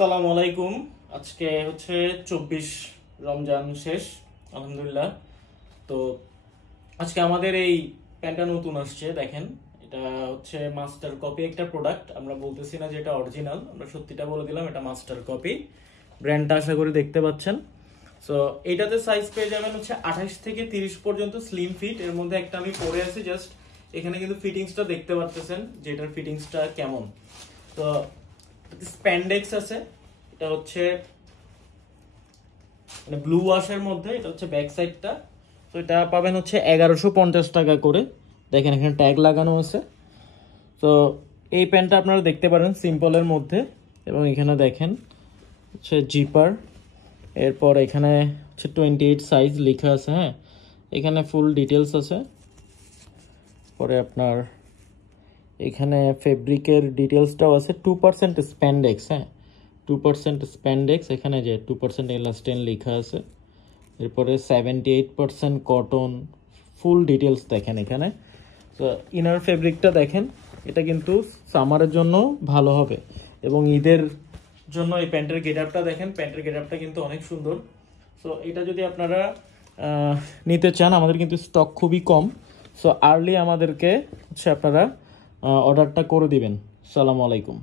আসসালামু আলাইকুম। আজকে হচ্ছে 24 রমজান শেষ, আলহামদুলিল্লাহ। তো আজকে আমাদের এই প্যান্টটা নতুন আসছে, দেখেন। এটা হচ্ছে মাস্টার কপি একটা প্রোডাক্ট। আমরা বলতেছি না যে এটা অরিজিনাল, আমরা সত্যিটা বলে দিলাম, এটা মাস্টার কপি। ব্র্যান্ডটা আশা করি দেখতে পাচ্ছেন। সো এইটাতে সাইজ পেয়ে যাবেন হচ্ছে 28 থেকে 30 পর্যন্ত স্লিম ফিট। এর মধ্যে একটা আমি পরে আছি, জাস্ট এখানে কিন্তু ফিটিংসটা দেখতে পাচ্ছেন যে এটার ফিটিংসটা কেমন। তো স্প্যান্ডেক্স আছে, এটা হচ্ছে মানে ব্লু ওয়াশের মধ্যে, এটা হচ্ছে ব্যাক সাইডটা। তো এটা পাবেন হচ্ছে 1150 টাকা করে। দেখেন এখানে ট্যাগ লাগানো আছে। তো এই প্যান্টটা আপনারা দেখতে পারেন সিম্পলের মধ্যে, এবং এখানে দেখেন হচ্ছে জিপার। এরপর এখানে হচ্ছে 28 সাইজ লেখা আছে। হ্যাঁ, এখানে ফুল ডিটেলস আছে। পরে আপনার এখানে ফেব্রিকের ডিটেলসটাও আছে। 2% স্প্যান্ডেক্স। হ্যাঁ, 2% স্প্যান্ডেক্স, এখানে যে 2% এলাস্টেন লেখা আছে। এরপরে 78% কটন, ফুল ডিটেলস দেখেন এখানে। তো ইনার ফেব্রিকটা দেখেন, এটা কিন্তু সামারের জন্য ভালো হবে, এবং ঈদের জন্য এই প্যান্টের গেট আপটা দেখেন, প্যান্টের গেট আপটা কিন্তু অনেক সুন্দর। সো এটা যদি আপনারা নিতে চান, আমাদের কিন্তু স্টক খুবই কম। সো আর্লি আমাদেরকে হচ্ছে আপনারা অর্ডারটা করে দিবেন। সালামু আলাইকুম।